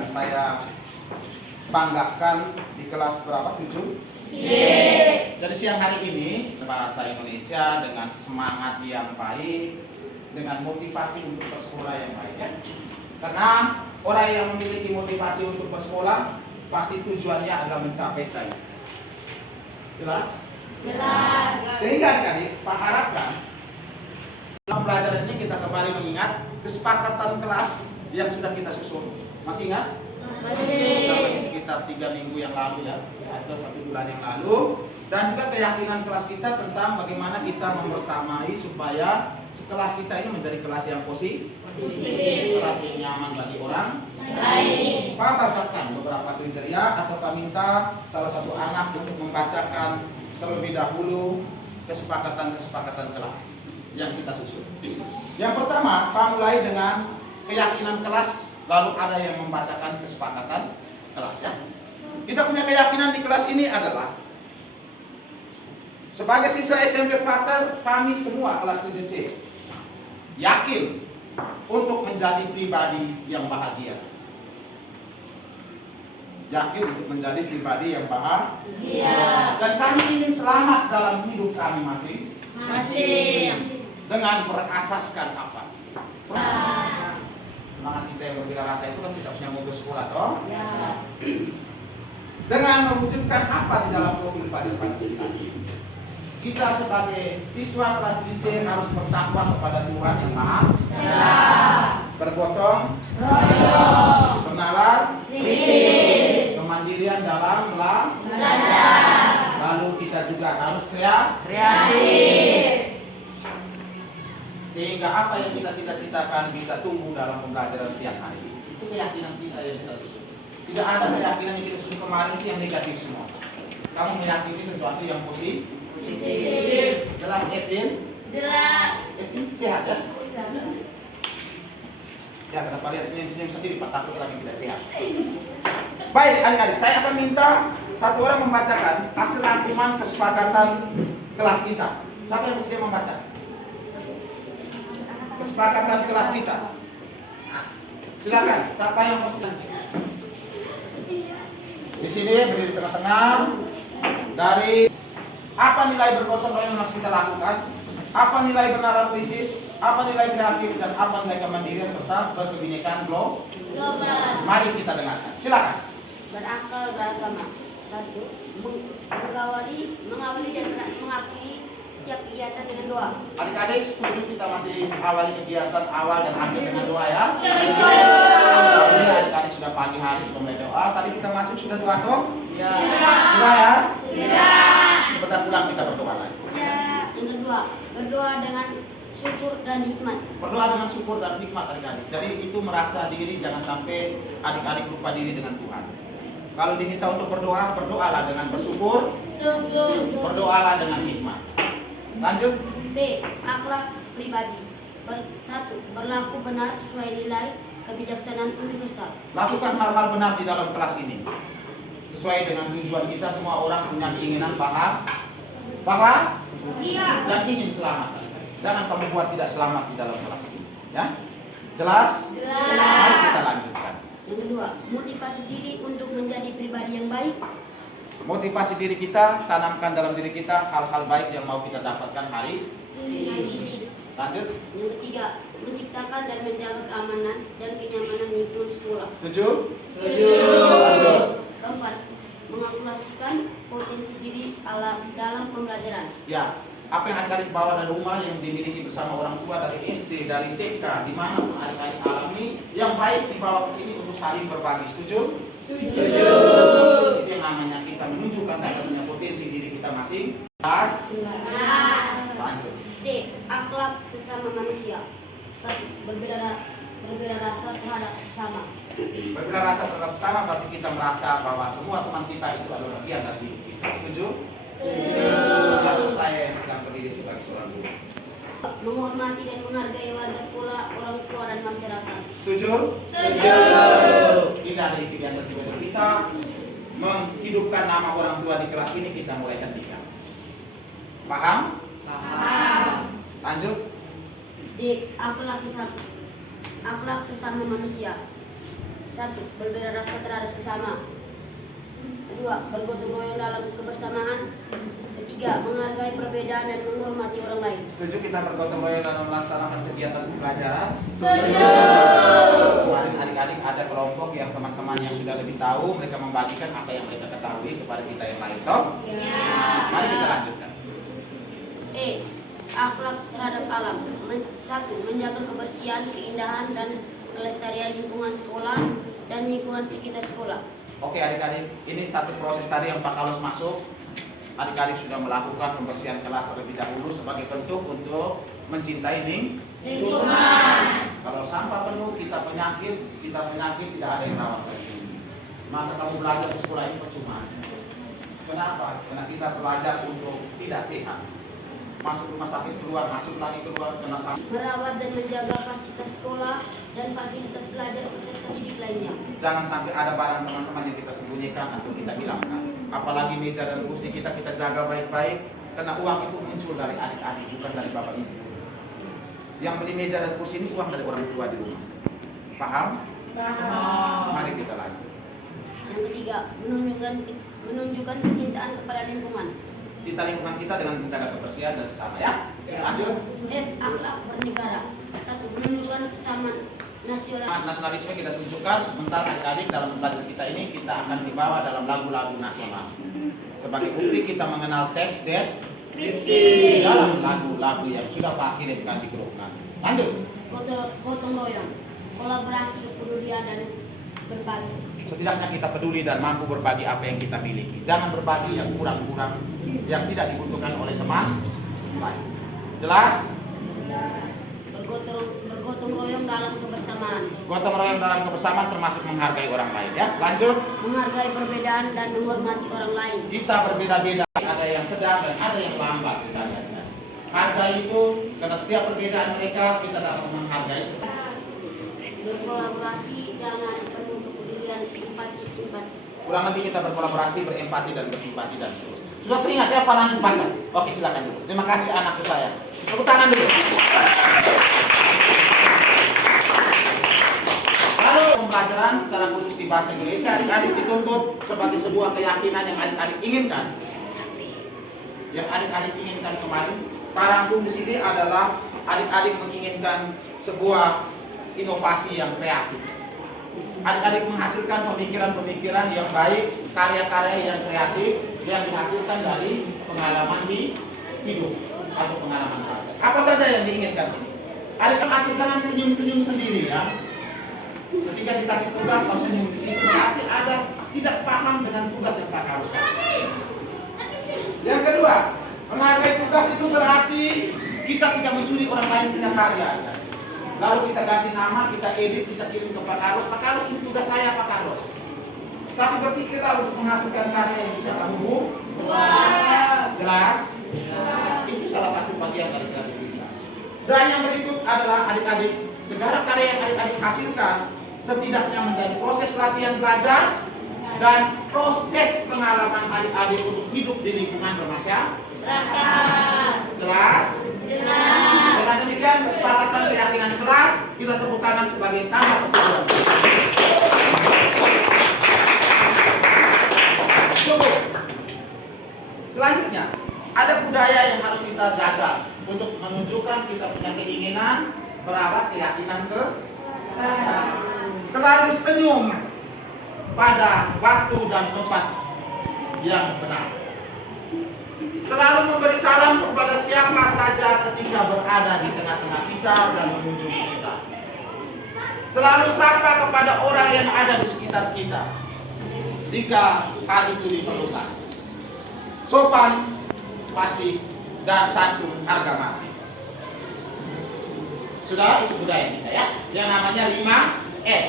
yang saya banggakan di kelas berapa? 7? Dari siang hari ini bahasa Indonesia dengan semangat yang baik, dengan motivasi untuk bersekolah yang baik ya. Karena orang yang memiliki motivasi untuk bersekolah pasti tujuannya adalah mencapai tadi. Jelas? Jelas. Sehingga adik-adik, Pak harapkan dalam pelajaran ini kita kembali mengingat kesepakatan kelas yang sudah kita susun. Masih ingat? Masih. Sekitar 3 minggu yang lalu ya, atau 1 bulan yang lalu. Dan juga keyakinan kelas kita tentang bagaimana kita membersamai supaya kelas kita ini menjadi kelas yang positif, kelas yang nyaman bagi orang. Baik. Pak bacakan beberapa kriteria atau Pak minta salah satu anak untuk membacakan terlebih dahulu kesepakatan kelas yang kita susun. Yang pertama, Pak mulai dengan keyakinan kelas, lalu ada yang membacakan kesepakatan kelas ya. Kita punya keyakinan di kelas ini adalah sebagai siswa SMP Frater, kami semua kelas 7C yakin untuk menjadi pribadi yang bahagia. Yakin untuk menjadi pribadi yang bahagia. Dan kami ingin selamat dalam hidup kami masing-masing. Dengan berasaskan apa? Semangat kita yang berbeda rasa itu kan tidak punya mogok sekolah toh? Ya. Dengan mewujudkan apa di dalam profil Pancasila? Kita sebagai siswa kelas 7C harus bertakwa kepada Tuhan yang Maha Esa, bergotong royong, bernalar kritis, kemandirian dalam belajar. Lalu kita juga harus kreatif. Sehingga apa yang kita cita-citakan bisa tumbuh dalam pembelajaran siang hari. Itu keyakinan kita yang kita susun. Tidak ada keyakinan yang kita susun kemarin itu yang negatif semua. Kamu meyakini sesuatu yang positif. Jelas Edwin? Jelas. Edwin sehat ya? Ya kenapa lihat senyum-senyum sendiri Pak, takut lagi tidak sehat. Baik adik-adik, saya akan minta satu orang membacakan hasil rangkuman kesepakatan kelas kita. Siapa yang bersedia membaca? Kesepakatan kelas kita. Silakan, siapa yang bersedia? Di sini berdiri di tengah-tengah. Dari apa nilai bergotong royong yang harus kita lakukan? Apa nilai bernalar kritis? Apa nilai kreatif dan apa nilai kemandirian serta berkebinekaan global? Mari kita dengarkan. Silakan. Berakal beragama. 1. Mengawali dan mengakhiri setiap kegiatan dengan doa. Adik-adik setuju kita masih awali kegiatan awal dan akhir dengan doa ya? Ini adik-adik sudah pagi hari sudah mulai doa. Tadi kita masuk sudah doa toh? Ya. Sudah ya? Sudah. Sebentar pulang kita berdoa lagi. Ya. Yang kedua, berdoa dengan syukur dan hikmat. Berdoa dengan syukur dan hikmat adik-adik. Jadi itu merasa diri, jangan sampai adik-adik lupa diri dengan Tuhan. Kalau diminta untuk berdoa, berdoalah dengan bersyukur, berdoalah dengan hikmat. Lanjut. B. Akhlak pribadi. 1. Berlaku benar sesuai nilai kebijaksanaan universal. Lakukan hal-hal benar di dalam kelas ini. Sesuai dengan tujuan kita, semua orang punya keinginan Iya. dan ingin selamat. Jangan kamu buat tidak selamat di dalam kelas ini. Ya? Jelas? Mari kita lanjutkan. Yang kedua, motivasi diri untuk menjadi pribadi yang baik. Motivasi diri kita, tanamkan dalam diri kita hal-hal baik yang mau kita dapatkan hari ini. Lanjut. Yang ketiga, menciptakan dan menjaga keamanan dan kenyamanan lingkungan sekolah. Setuju? Lanjut. Keempat, mengakumulasikan potensi diri dalam pembelajaran. Ya. Apa yang adik-adik bawa dari rumah yang dimiliki bersama orang tua dari SD, dari TK, dimanapun adik-adik alami, yang baik dibawa ke sini untuk saling berbagi. Setuju? Setuju. Itu yang namanya kita menunjukkan adanya potensi diri kita masing. Lanjut. C. Akhlak sesama manusia. 1. Berbeda rasa terhadap sesama. Berbeda rasa terhadap sesama berarti kita merasa bahwa semua teman kita itu adalah bagian dari hidup kita. Setuju? Termasuk saya yang sedang berdiri sebagai seorang guru. Menghormati dan menghargai warga sekolah, orang tua dan masyarakat. Setuju? Setuju. Ini dari kebiasaan kita menghidupkan nama orang tua di kelas ini, kita mulai hentikan. Paham? Paham. Lanjut. D. Akhlak sesama manusia. 1. Satu, berbeda rasa terhadap sesama. Kedua, bergotong royong dalam kebersamaan. Ketiga, menghargai perbedaan dan menghormati orang lain. Setuju kita bergotong royong dalam melaksanakan kegiatan pembelajaran? Setuju. Kemarin adik-adik ada kelompok yang teman-teman yang sudah lebih tahu, mereka membagikan apa yang mereka ketahui kepada kita yang lain. Toh? Ya. Mari kita lanjutkan. Akhlak terhadap alam. Satu, menjaga kebersihan, keindahan, dan kelestarian lingkungan sekolah dan lingkungan sekitar sekolah. Oke adik-adik, ini satu proses tadi yang Pak Carlos masuk. Adik-adik sudah melakukan pembersihan kelas terlebih dahulu sebagai bentuk untuk mencintai Lingkungan. Kalau sampah penuh, kita penyakit tidak ada yang rawat lagi. Maka kamu belajar di sekolah ini percuma. Kenapa? Karena kita belajar untuk tidak sehat. Masuk rumah sakit keluar, masuk lagi keluar, kena sampah. Merawat dan menjaga fasilitas sekolah dan fasilitas belajar peserta didik lainnya. Jangan sampai ada barang teman-teman yang kita sembunyikan atau kita hilangkan. Apalagi meja dan kursi kita jaga baik-baik. Karena uang itu muncul dari adik-adik, bukan dari bapak ibu. Yang beli meja dan kursi ini uang dari orang tua di rumah. Paham? Mari kita lanjut. Yang ketiga, menunjukkan kecintaan kepada lingkungan. Cinta lingkungan kita dengan menjaga kebersihan dan sesama ya. Lanjut. Akhlak bernegara. Satu, menunjukkan kesamaan nasional. Semangat nasionalisme kita tunjukkan sebentar adik-adik dalam pembelajaran kita ini kita akan dibawa dalam lagu-lagu nasional. Sebagai bukti kita mengenal teks deskripsi dalam lagu-lagu yang sudah Pak kirimkan di grup. Lanjut. Gotong royong, kolaborasi, kepedulian, dan berbagi. Setidaknya kita peduli dan mampu berbagi apa yang kita miliki. Jangan berbagi yang kurang-kurang, yang tidak dibutuhkan oleh teman lain. Jelas? Bergotong royong dalam kebersamaan. Gotong royong dalam kebersamaan termasuk menghargai orang lain ya. Lanjut. Menghargai perbedaan dan menghormati orang lain. Kita berbeda-beda, ada yang sedang dan ada yang lambat sekalian. Hargai itu karena setiap perbedaan mereka kita dapat menghargai sesama. Berkolaborasi dengan penuh kepedulian, simpati. Kurang lebih kita berkolaborasi, berempati dan bersimpati dan seterusnya. Sudah teringat ya Pak Lanjut baca? Oke silakan dulu. Terima kasih anakku saya. Tepuk tangan dulu. Lalu pembelajaran secara khusus di bahasa Indonesia adik-adik dituntut sebagai sebuah keyakinan yang adik-adik inginkan. Yang adik-adik inginkan kemarin, parangkum di sini adalah adik-adik menginginkan sebuah inovasi yang kreatif. Adik-adik menghasilkan pemikiran-pemikiran yang baik, karya-karya yang kreatif yang dihasilkan dari pengalaman hidup atau pengalaman belajar. Apa saja yang diinginkan sini? Adik-adik jangan senyum-senyum sendiri ya. Ketika dikasih tugas mau senyum di situ, berarti ada tidak paham dengan tugas yang Pak harus kasih. Yang kedua, menghargai tugas itu berarti kita tidak mencuri orang lain punya karya. Lalu kita ganti nama, kita edit, kita kirim ke Pak Carlos. Pak Carlos ini tugas saya Pak Carlos. Tapi berpikirlah untuk menghasilkan karya yang bisa kamu buat. Jelas? Itu salah satu bagian dari kreativitas. Dan yang berikut adalah adik-adik, segala karya yang adik-adik hasilkan setidaknya menjadi proses latihan belajar dan proses pengalaman adik-adik untuk hidup di lingkungan bermasyarakat. Jelas? Dengan demikian kesepakatan keyakinan kelas, kita tepuk tangan sebagai tanda persetujuan. Cukup. Selanjutnya, ada budaya yang harus kita jaga untuk menunjukkan kita punya keinginan merawat keyakinan kelas. Selalu senyum pada waktu dan tempat yang benar. Selalu memberi salam kepada siapa saja ketika berada di tengah-tengah kita dan mengunjungi kita. Selalu sapa kepada orang yang ada di sekitar kita jika hal itu diperlukan. Sopan, pasti, dan santun harga mati. Sudah itu budaya kita ya. Yang namanya 5S.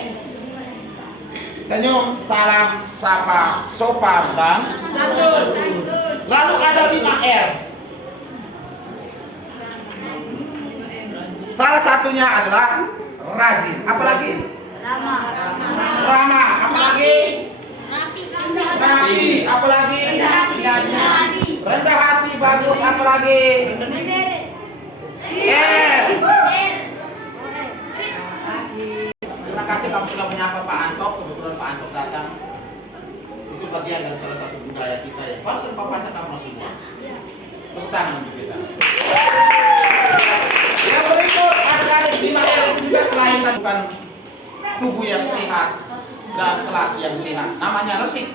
Senyum, salam, sapa, sopan, dan santun. Lalu ada 5R. Salah satunya adalah rajin. Apalagi? Ramah. Apalagi? Rapi. Apalagi? Rendah hati. Bagus. Apalagi? R. Terima kasih kamu sudah menyapa Pak Antok, kebetulan Pak Antok datang. Itu bagian dari salah satu budaya kita ya. Harus Pak baca kamu semua. Tepuk tangan untuk kita. Yang berikut ada 5R itu juga selain bukan tubuh yang sehat dan kelas yang sehat. Namanya resik.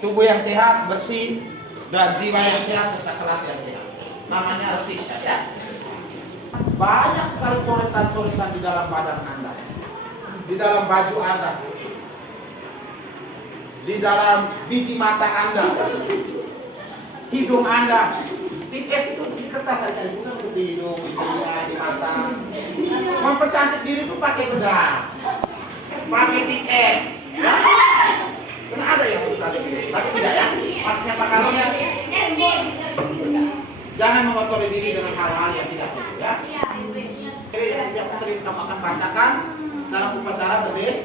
Tubuh yang sehat, bersih, dan jiwa yang sehat serta kelas yang sehat. Namanya resik ya. Banyak sekali coretan-coretan di dalam badan Anda, di dalam baju Anda, di dalam biji mata Anda, hidung Anda. Tips itu di kertas saja, bukan untuk di hidung, di telinga, di mata. Mempercantik diri itu pakai bedak, pakai tips. Karena ada yang bercantik diri, tapi tidak ya. Pastinya Pak Carlos. Jangan mengotori diri dengan hal-hal yang tidak perlu ya. Jadi yang sering kamu akan bacakan dalam upacara berbeda.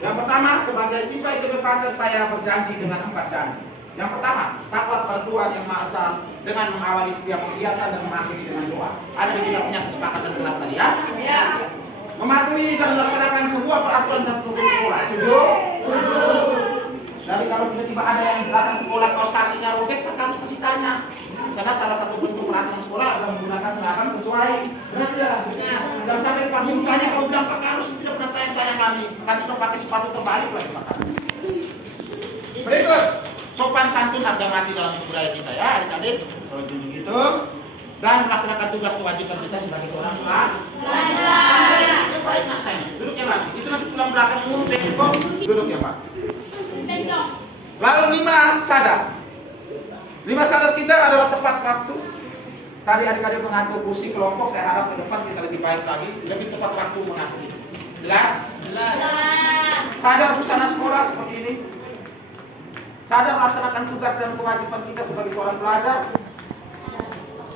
Yang pertama, sebagai siswa SMP Frontier saya berjanji dengan 4 janji. Yang pertama, takwa pada Tuhan Yang Maha Esa dengan mengawali setiap kegiatan dan mengakhiri dengan doa. Ada yang tidak punya kesepakatan kelas tadi ya? Mematuhi dan melaksanakan semua peraturan dan tugas sekolah. Setuju? Jadi kalau tiba-tiba ada yang datang sekolah kaos kakinya robek, kan harus pasti tanya. Karena salah satu bentuk peraturan sekolah adalah menggunakan seragam sesuai. Benar tidak? Dan sampai Pak Guru tanya, kau bilang Pak Carlos tidak pernah tanya-tanya kami. Kan sudah pakai sepatu terbalik lagi Pak Carlos. Berikut, sopan santun harga mati dalam budaya kita ya, adik-adik. Selalu junjung itu. Dan melaksanakan tugas kewajiban kita sebagai seorang pelajar. Ya baik nak saya. Duduk ya Pak. Itu nanti tulang belakang umum kok. Duduk ya Pak. Lalu 5 sadar. 5 sadar kita adalah tepat waktu. Tadi adik-adik mengatur kursi kelompok, saya harap ke depan kita lebih baik lagi, lebih tepat waktu mengatur. Jelas? Jelas. Sadar busana sekolah seperti ini. Sadar melaksanakan tugas dan kewajiban kita sebagai seorang pelajar.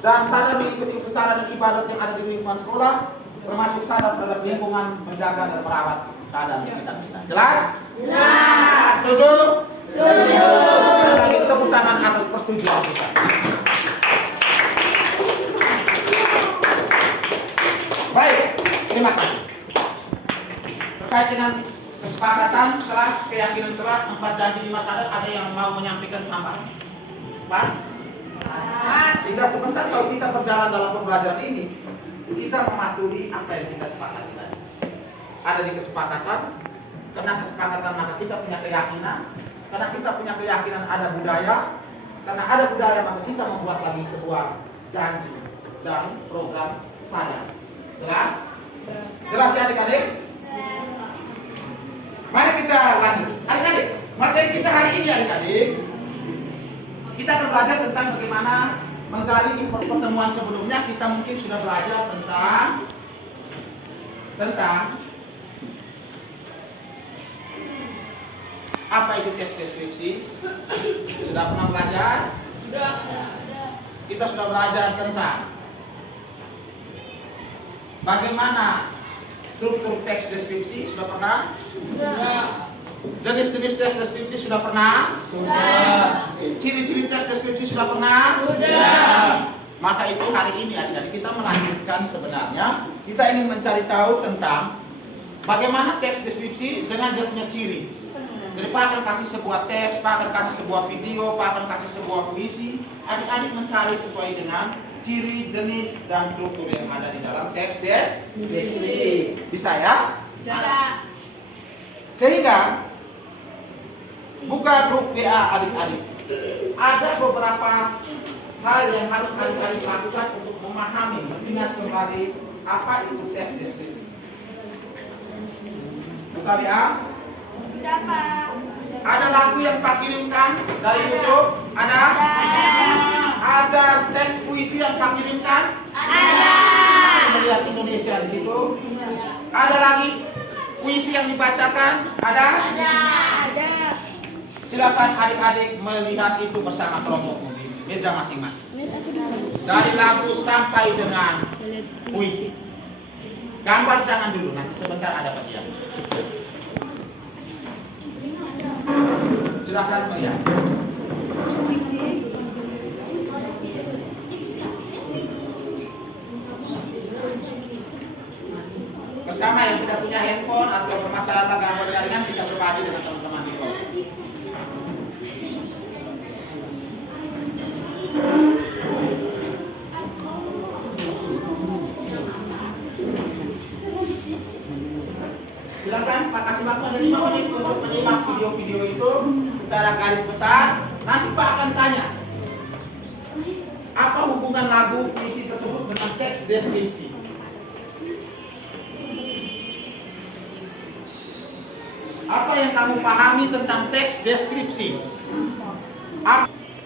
Dan sadar mengikuti upacara dan ibadat yang ada di lingkungan sekolah, termasuk sadar terhadap lingkungan, menjaga dan merawat keadaan sekitar kita. Jelas? Jelas. Setuju? Setuju. Sekali lagi tepuk tangan atas persetujuan kita. Baik, terima kasih. Terkait dengan kesepakatan kelas, keyakinan kelas, 4 janji 5 sadar, ada yang mau menyampaikan tambahan? Pas? Tidak sebentar kalau kita berjalan dalam pembelajaran ini, kita mematuhi apa yang kita sepakati tadi. Ada di kesepakatan, karena kesepakatan maka kita punya keyakinan, karena kita punya keyakinan ada budaya, karena ada budaya maka kita membuat lagi sebuah janji dan program sadar. Jelas? Jelas ya adik-adik? Mari kita lanjut. Adik-adik, materi kita hari ini adik-adik, kita akan belajar tentang bagaimana menggali informasi. Pertemuan sebelumnya kita mungkin sudah belajar tentang apa itu teks deskripsi. Sudah pernah belajar? Sudah. Kita sudah belajar tentang bagaimana struktur teks deskripsi. Sudah pernah? Sudah. Jenis-jenis teks deskripsi sudah pernah? Sudah. Ciri-ciri teks deskripsi sudah pernah? Sudah. Maka itu hari ini adik-adik kita melanjutkan sebenarnya. Kita ingin mencari tahu tentang bagaimana teks deskripsi dengan dia punya ciri. Jadi Pak akan kasih sebuah teks, Pak akan kasih sebuah video, Pak akan kasih sebuah puisi. Adik-adik mencari sesuai dengan ciri, jenis, dan struktur yang ada di dalam teks deskripsi. Bisa ya? Bisa. Sehingga buka grup WA adik-adik. Ada beberapa hal yang harus adik-adik lakukan untuk memahami, mengingat kembali apa itu teks deskripsi. Buka WA. Ada lagu yang Pak kirimkan dari YouTube? Ada? Ada teks puisi yang Pak kirimkan? Ada. Melihat Indonesia di situ. Ada lagi puisi yang dibacakan? Ada? Ada. Silakan adik-adik melihat itu bersama kelompokmu di meja masing-masing. Dari lagu sampai dengan puisi. Gambar jangan dulu, nanti sebentar ada bagian. Silakan melihat. punya handphone atau bermasalah gangguan jaringan bisa berbagi dengan teman-teman di bawah. Silakan Pak kasih waktu ada 5 menit untuk menyimak video-video itu secara garis besar. Nanti Pak akan tanya, apa hubungan lagu puisi tersebut dengan teks deskripsi? Apa yang kamu pahami tentang teks deskripsi?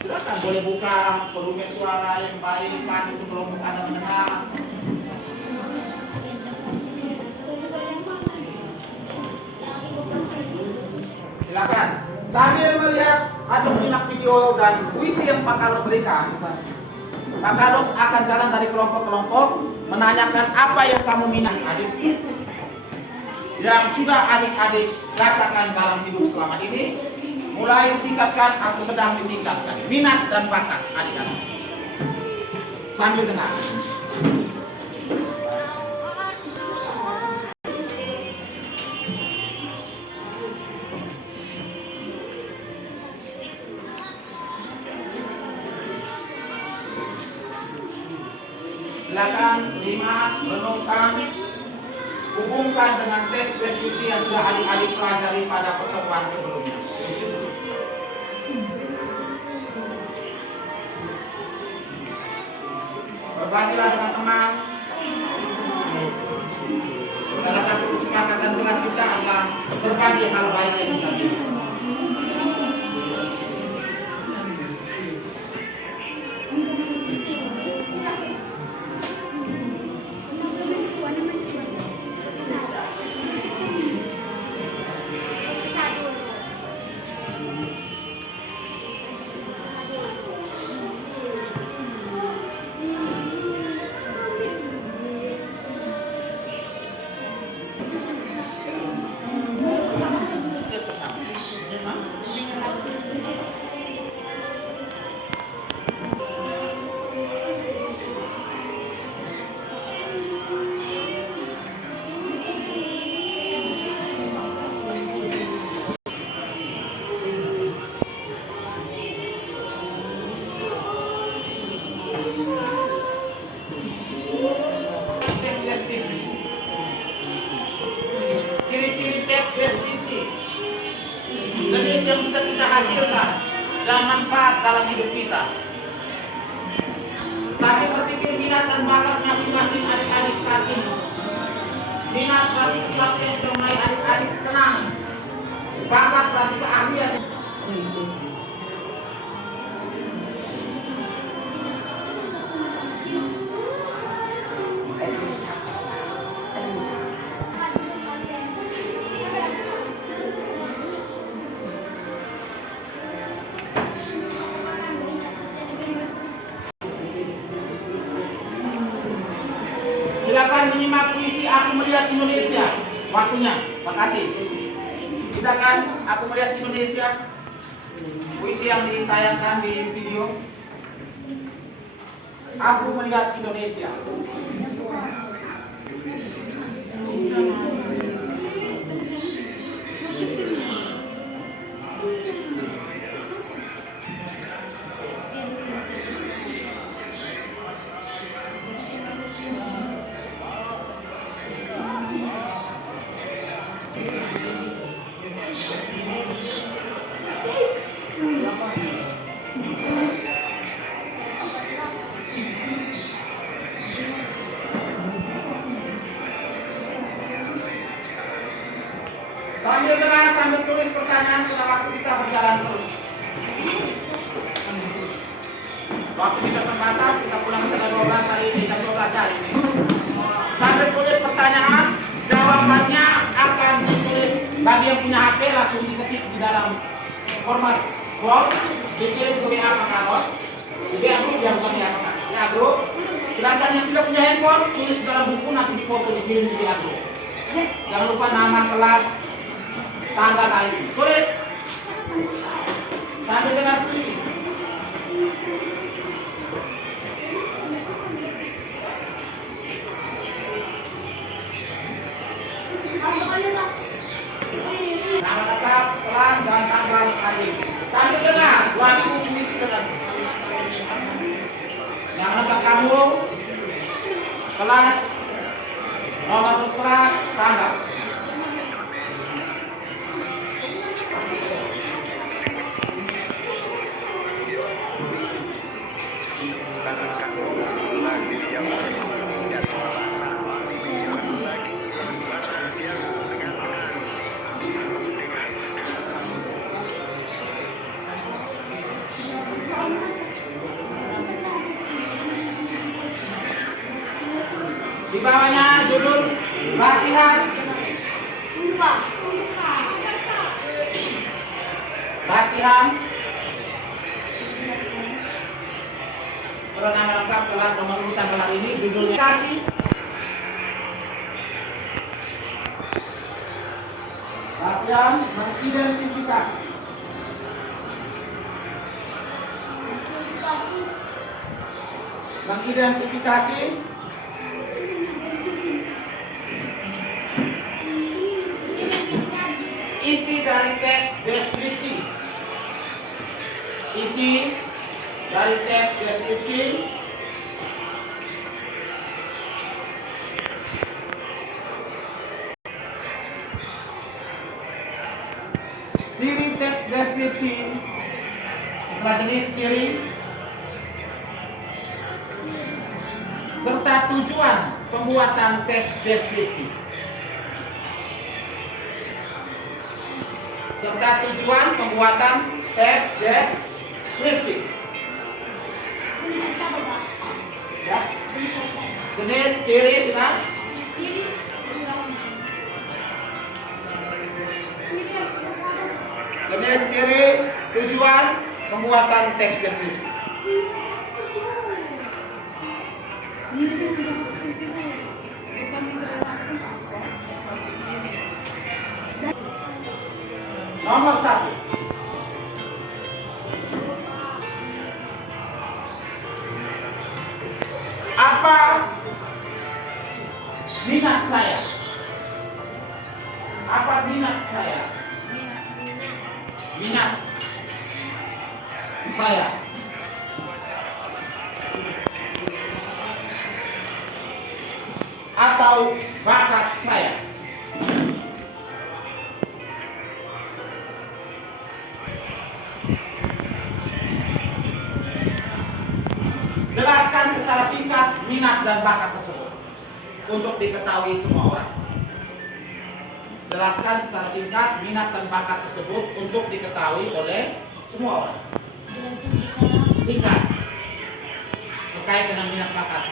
Silakan boleh buka volume suara yang baik, pas untuk kelompok Anda mendengar. Silakan. Sambil melihat atau menyimak video dan puisi yang Pak Carlos berikan, Pak Carlos akan jalan dari kelompok-kelompok menanyakan apa yang kamu minat, adik, yang sudah adik-adik rasakan dalam hidup selama ini, mulai ditingkatkan atau sedang ditingkatkan minat dan bakat adik-adik. Sambil dengar. Silakan simak, renungkan, hubungkan dengan teks deskripsi yang sudah adik-adik pelajari pada pertemuan sebelumnya. Berbagilah dengan teman. Salah satu kesepakatan kelas kita adalah berbagi hal baik yang kita miliki. Ciri-ciri teks deskripsi, jenis yang bisa kita hasilkan dan manfaat dalam hidup kita. Sambil berpikir minat dan bakat masing-masing adik-adik saat ini. Minat berarti sesuatu yang sudah mulai adik-adik senang. Bakat berarti keahlian. Silakan menyimak puisi Aku Melihat Indonesia. Waktunya, makasih. Silakan Aku Melihat Indonesia. Puisi yang ditayangkan di video. Aku Melihat Indonesia. Sambil dengar, sambil tulis pertanyaan pada waktu kita berjalan terus. Waktu kita terbatas, kita pulang setengah 12 hari ini, jam 12 hari ini. Sambil tulis pertanyaan, jawabannya akan ditulis. Bagi yang punya HP langsung diketik di dalam format Word, dikirim ke WA Pak Carlos, di WA Group yang bukan WA Group. Sedangkan yang tidak punya handphone, tulis dalam buku, nanti difoto dikirim di WA Group. Jangan lupa nama, kelas, tanggal hari ini. Tulis sambil dengar puisi. kelas, nomor kelas, tanggal. Di bawahnya judul latihan. Latihan. Setelah nama lengkap kelas nomor urut tanggal hari ini, judulnya kasih. Latihan mengidentifikasi. Mengidentifikasi isi dari teks deskripsi. Isi dari teks deskripsi. Ciri teks deskripsi. Setelah jenis ciri serta tujuan pembuatan teks deskripsi. Serta tujuan pembuatan teks deskripsi. Ya. Jenis ciri sudah. Jenis ciri tujuan pembuatan teks deskripsi. Nomor 1. Apa minat saya? Apa minat saya? Minat saya. Atau bakat saya. Jelaskan secara singkat minat dan bakat tersebut untuk diketahui semua orang. Jelaskan secara singkat minat dan bakat tersebut untuk diketahui oleh semua orang. Singkat terkait dengan minat bakat.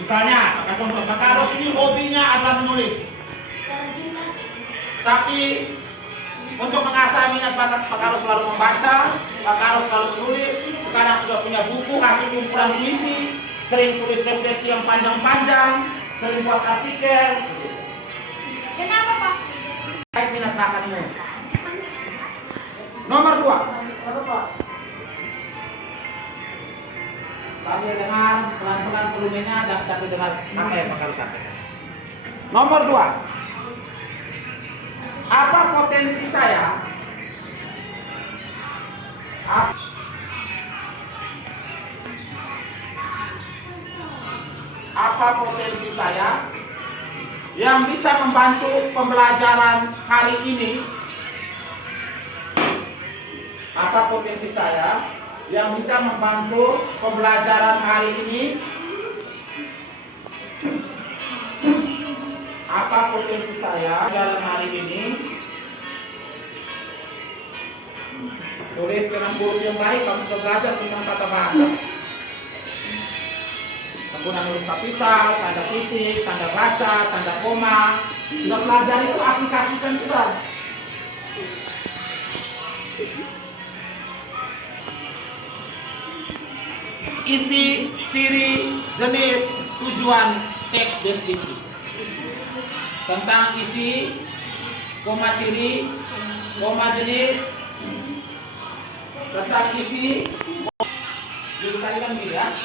Misalnya, contoh, Pak Carlos ini hobinya adalah menulis. Tapi untuk mengasah minat bakat, Pak Carlos selalu membaca, Pak Carlos selalu menulis. Sekarang sudah punya buku hasil kumpulan puisi, sering tulis refleksi yang panjang-panjang, sering buat artikel. Kenapa, Pak? Terkait minat bakatmu. Nomor 2. Sambil dengar pelan-pelan volumenya dan sambil dengar apa yang Pak Carlos sampaikan. Nomor 2. Apa potensi saya? Apa potensi saya yang bisa membantu pembelajaran hari ini? Apa potensi saya yang bisa membantu pembelajaran hari ini? Apa potensi saya pembelajaran hari ini? Tulis dengan huruf yang baik, kamu sudah belajar tentang tata bahasa. Penggunaan huruf kapital, tanda titik, tanda baca, tanda koma. Sudah belajar itu, aplikasikan sudah. Isi, ciri, jenis, tujuan teks deskripsi. Tentang isi, koma ciri, koma jenis. Tentang isi, dulu tadi kan gitu ya.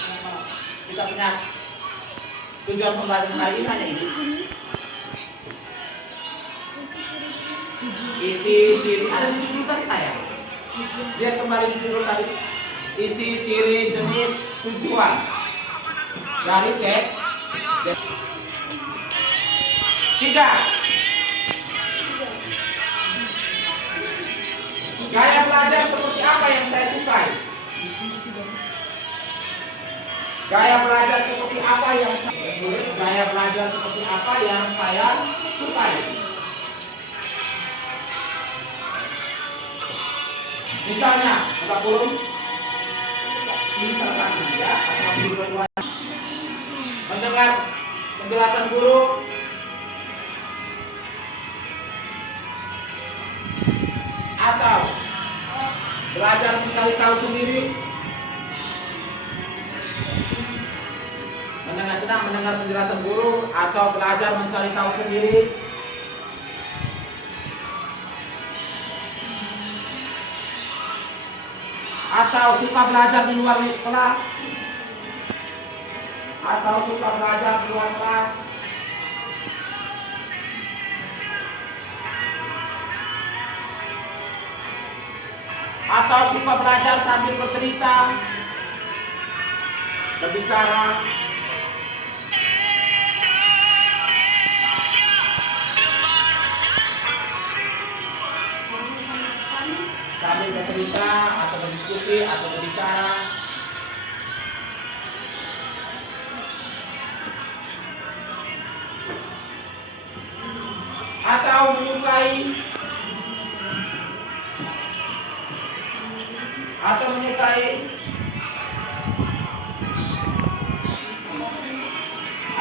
Kita punya tujuan pembelajaran hari ini hanya ini. Isi, ciri, ada di judul tadi saya. Lihat kembali di judul tadi. Isi, ciri, jenis, tujuan dari teks Tiga, gaya belajar seperti apa yang saya sukai? Gaya belajar seperti apa yang saya tulis? Gaya belajar seperti apa yang saya sukai? Misalnya, buka kurung. Ini salah satu ya, atau dua-dua. Mendengar penjelasan guru, atau belajar mencari tahu sendiri. Senang mendengar penjelasan guru atau belajar mencari tahu sendiri. Atau suka belajar di luar kelas. Atau suka belajar di luar kelas. Atau suka belajar sambil bercerita, berbicara. Sambil bercerita atau berdiskusi atau berbicara. Atau menyukai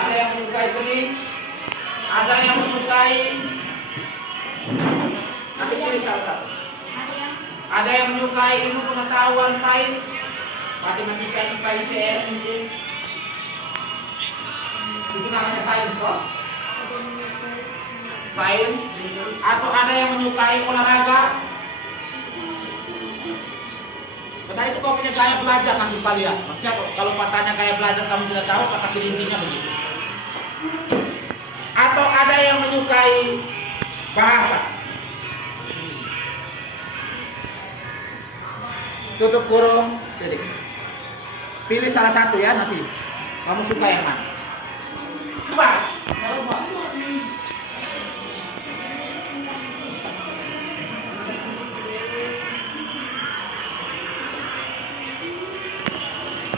ada yang menyukai seni, ada yang menyukai nanti pilih salah satu. Ada yang menyukai ilmu pengetahuan sains, matematika, IPA, IPS mungkin. Itu namanya sains kok. Sains. Atau ada yang menyukai olahraga. Karena itu kau punya gaya belajar nanti Pak lihat. Maksudnya kalau Pak tanya gaya belajar kamu tidak tahu, Pak kasih rincinya begitu. Atau ada yang menyukai bahasa. Tutup kurung, jadi pilih salah satu ya nanti. Kamu suka yang mana? Coba.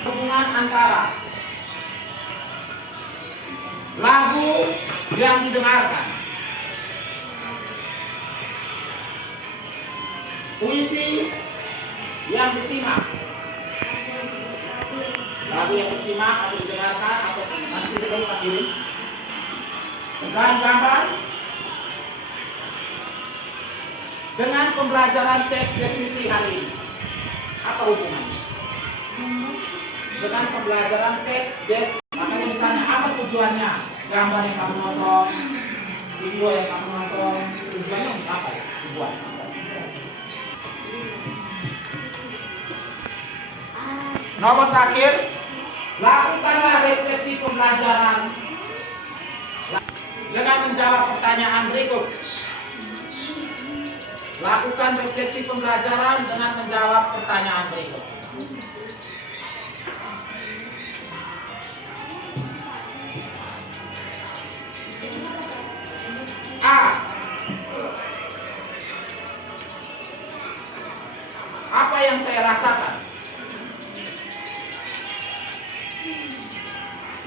Hubungan antara lagu yang didengarkan, puisi yang disimak, lagu yang disimak atau didengarkan atau nanti kita kirim, dan gambar dengan pembelajaran teks deskripsi hari ini. Apa hubungannya? Dengan pembelajaran teks deskripsi, makanya ditanya apa tujuannya? Gambar yang kamu nonton, video yang kamu nonton, tujuannya untuk apa ya? Tujuan. Nomor terakhir, lakukanlah refleksi pembelajaran dengan menjawab pertanyaan berikut. Lakukan refleksi pembelajaran dengan menjawab pertanyaan berikut. A. Apa yang saya rasakan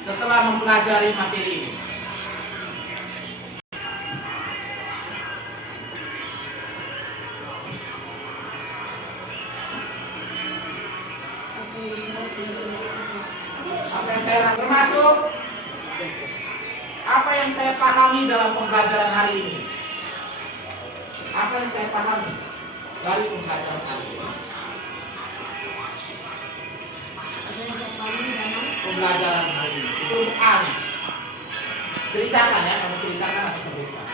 setelah mempelajari materi ini? Apa yang saya rasakan termasuk apa yang saya pahami dalam pembelajaran hari ini? Apa yang saya pahami dari pembelajaran hari ini? Pembelajaran hari ini itu untuk A. Ceritakan ya, kamu ceritakan atau sebutkan.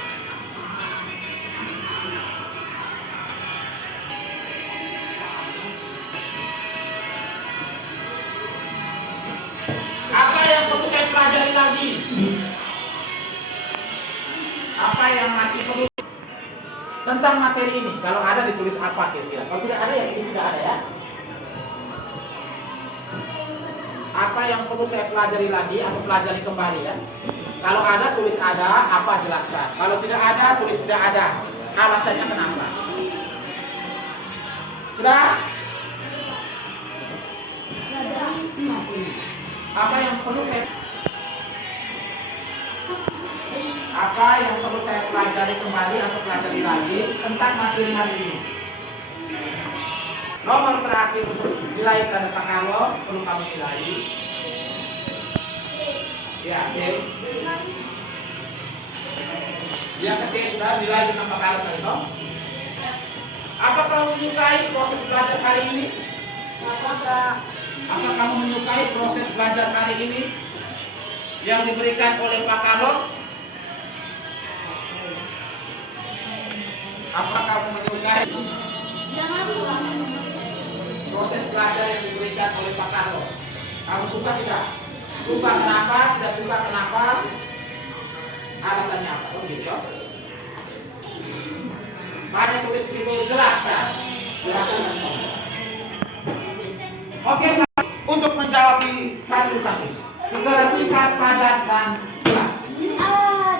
Apa yang perlu saya pelajari lagi? Apa yang masih perlu tentang materi ini? Kalau ada ditulis apa kira-kira? Kalau tidak ada ya ini sudah ada ya. apa yang perlu saya pelajari lagi atau pelajari kembali ya. Kalau ada tulis ada, apa jelaskan. Kalau tidak ada tulis tidak ada. Alasannya kenapa? Sudah? Apa yang perlu saya pelajari kembali atau pelajari lagi tentang materi hari ini? Nomor terakhir untuk nilai terhadap Pak Carlos perlu kamu nilai. Ya, C. Yang ke C sudah nilai tentang Pak Carlos itu. Apa kamu menyukai proses belajar hari ini? Apa kamu menyukai proses belajar hari ini yang diberikan oleh Pak Carlos? Apa kamu menyukai proses belajar yang diberikan oleh Pak Carlos? Kamu suka tidak? Suka kenapa? Tidak suka kenapa? Alasannya apa? Oh gitu ya. Mari tulis di situ, jelaskan. Oke, Pak. Untuk menjawab satu-satu secara singkat, padat, dan jelas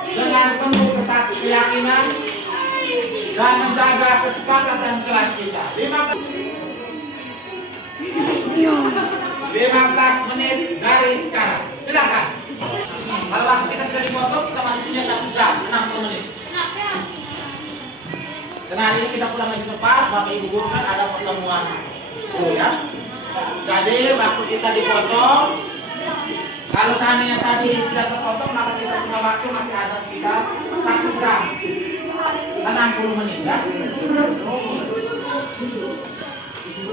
dengan penuh keyakinan dan menjaga kesepakatan kelas kita. 15 menit dari sekarang. Silakan. Kalau waktu kita tidak dipotong, kita masih punya 1 jam 60 menit. Karena hari ini kita pulang lebih cepat, Bapak Ibu guru kan ada pertemuan dulu ya. Jadi waktu kita dipotong, kalau seandainya tadi tidak terpotong, maka kita punya waktu masih ada sekitar 1 jam 60 menit ya.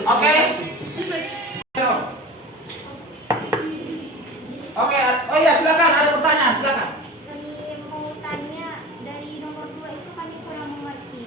Oke. Oke, oh iya silakan, ada pertanyaan, silakan. Kami mau tanya dari nomor 2 itu kami kurang mengerti.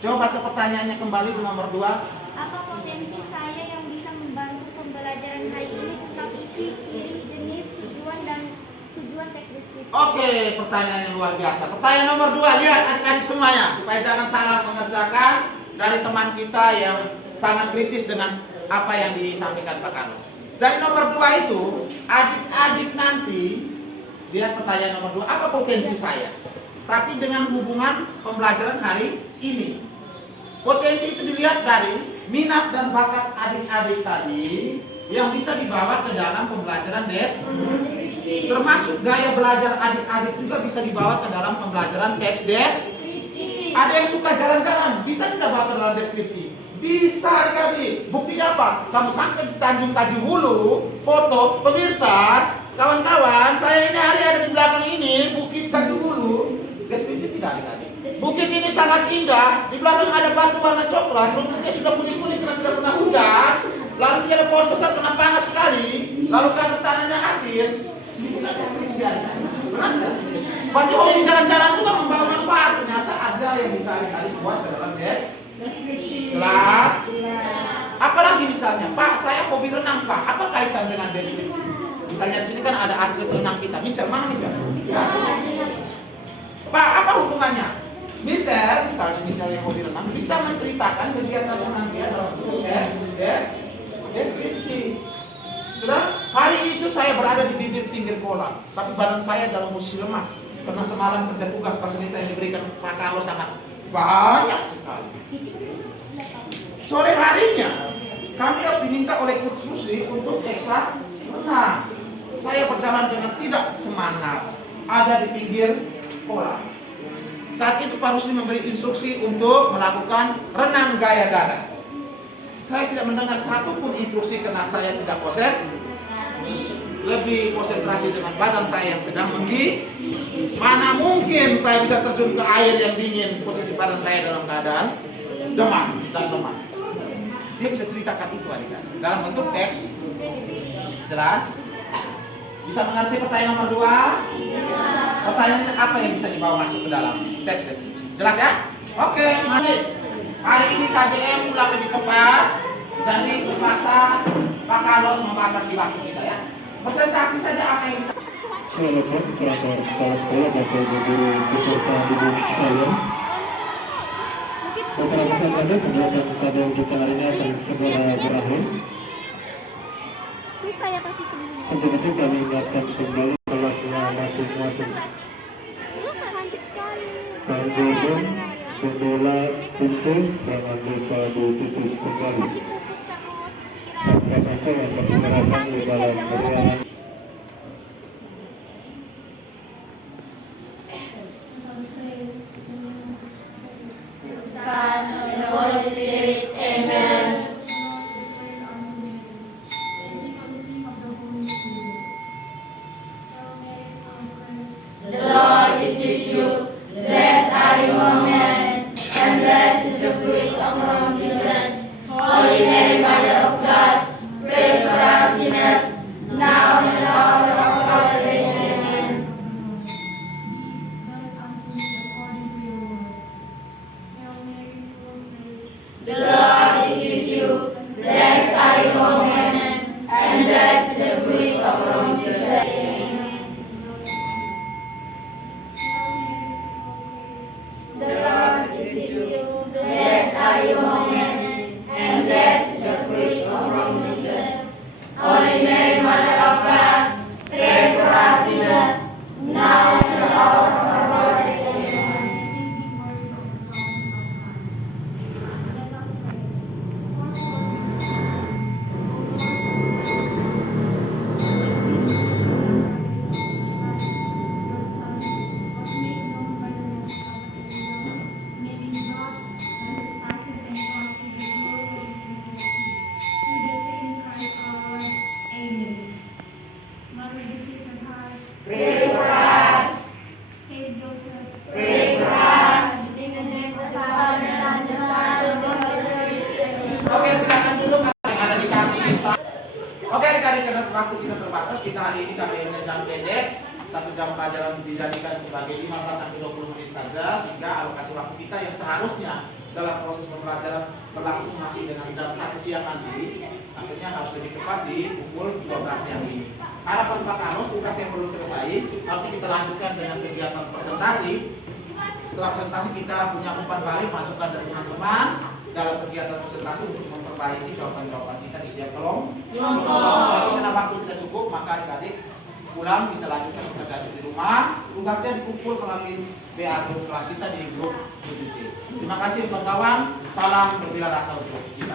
Coba baca pertanyaannya kembali di nomor 2. Apa potensi saya yang bisa membantu pembelajaran hari ini tentang isi, ciri, jenis, tujuan, dan tujuan teks deskripsi? Oke, pertanyaan yang luar biasa. Pertanyaan nomor 2, lihat adik-adik semuanya, supaya jangan salah mengerjakan dari teman kita yang sangat kritis dengan apa yang disampaikan Pak Carlos. Dari nomor 2 itu, adik-adik nanti, lihat pertanyaan nomor 2, apa potensi saya? Tapi dengan hubungan pembelajaran hari ini. Potensi itu dilihat dari minat dan bakat adik-adik tadi yang bisa dibawa ke dalam pembelajaran deskripsi. Termasuk gaya belajar adik-adik juga bisa dibawa ke dalam pembelajaran teks deskripsi. Ada yang suka jalan-jalan, bisa tidak bawa ke dalam deskripsi? Bisa dikasih. Buktinya apa? Kamu sampai di Tanjung Kaji Hulu, foto, pemirsa, kawan-kawan, saya ini hari ada di belakang ini, Bukit Kaji Hulu. Deskripsi tidak dikasih. Bukit ini sangat indah, di belakang ada batu warna coklat, rumputnya sudah kuning-kuning karena tidak pernah hujan, lalu tidak ada pohon besar karena panas sekali, lalu karena tanahnya asin. Ini bukan deskripsi ada. Benar tidak? Berarti hobi jalan-jalan juga membawa manfaat. Ternyata ada yang bisa adik-adik buat ke dalam kelas. Apalagi misalnya, Pak, saya hobi renang, Pak. Apa kaitan dengan deskripsi? Misalnya di sini kan ada atlet renang kita. Misal mana misal? Ya. Pak, apa hubungannya? Misalnya yang hobi renang bisa menceritakan kegiatan renang dia dalam bentuk deskripsi. Sudah, hari itu saya berada di bibir pinggir kolam, tapi badan saya dalam posisi lemas karena semalam kerja tugas pas ini saya diberikan Pak Carlos sangat banyak sekali. Sore harinya kami harus diminta oleh Coach Susi untuk eksak renang. Saya berjalan dengan tidak semangat, ada di pinggir kolam. Saat itu Pak Rusli memberi instruksi untuk melakukan renang gaya dada. Saya tidak mendengar satupun instruksi karena saya tidak lebih konsentrasi dengan badan saya yang sedang menggigil. Mana mungkin saya bisa terjun ke air yang dingin, posisi badan saya dalam keadaan demam dan lemah. Dia bisa ceritakan itu adik-adik dalam bentuk teks. Jelas? Bisa mengerti pertanyaan nomor 2? Pertanyaannya apa yang bisa dibawa masuk ke dalam teks deskripsi? Jelas ya? Oke, mari. Hari ini KBM pulang lebih cepat. Jadi terpaksa Pak Carlos membatasi waktu kita ya. Presentasi saja apa yang bisa. Silakan peraturan kepala sekolah Bapak Ibu guru beserta ibu sekalian. Pertanyaan Anda kegiatan pada ujian hari ini akan segera berakhir. saya kasih temennya. Untuk itu kami ingatkan kembali kelasnya masing-masing. Cantik sekali. Kang Gordon, jendela pintu, jangan lupa ditutup kembali. Kasih pupuk terus, disiram. Kakak-kakak yang berserakan di dalam ruangan. Son and Holy Spirit. Amen. The Lord is with you. Blessed are you among men, and blessed is the fruit of your womb, Jesus. Holy Mary, Mother of God, pray for us sinners, now and at the hour of our death. Amen. The Lord is with you. Blessed are you among men, and blessed is the fruit of your womb, Jesus. The Lord is with you. Blessed are you among men, and blessed is the fruit of your womb, Jesus. Holy Mary, Mother of God, pray for us sinners, now and at the hour of our death. Amen. Pray for us. Pray for us. In the name of the Father, and the Son, and the Holy Spirit. Oke, silakan duduk yang ada di kaki kita. Oke, adik-adik, karena waktu kita terbatas, kita hari ini kami jam pendek. 1 jam pelajaran dijadikan sebagai 15 sampai 20 menit saja, sehingga alokasi waktu kita yang seharusnya dalam proses pembelajaran berlangsung masih dengan jam 1 siang nanti, akhirnya harus lebih cepat di pukul 12 siang ini. Harapan Pak Kanus, tugas yang belum selesai, harus kita lanjutkan dengan kegiatan presentasi. Setelah presentasi kita punya umpan balik masukan dari teman-teman dalam kegiatan presentasi untuk memperbaiki jawaban-jawaban kita di setiap kelompok. Tapi karena waktu tidak cukup, maka adik-adik pulang bisa lanjutkan kerja di rumah. Tugasnya dikumpul melalui WA grup kelas kita di grup 7C. Terima kasih kawan-kawan. Salam berbela rasa untuk kita.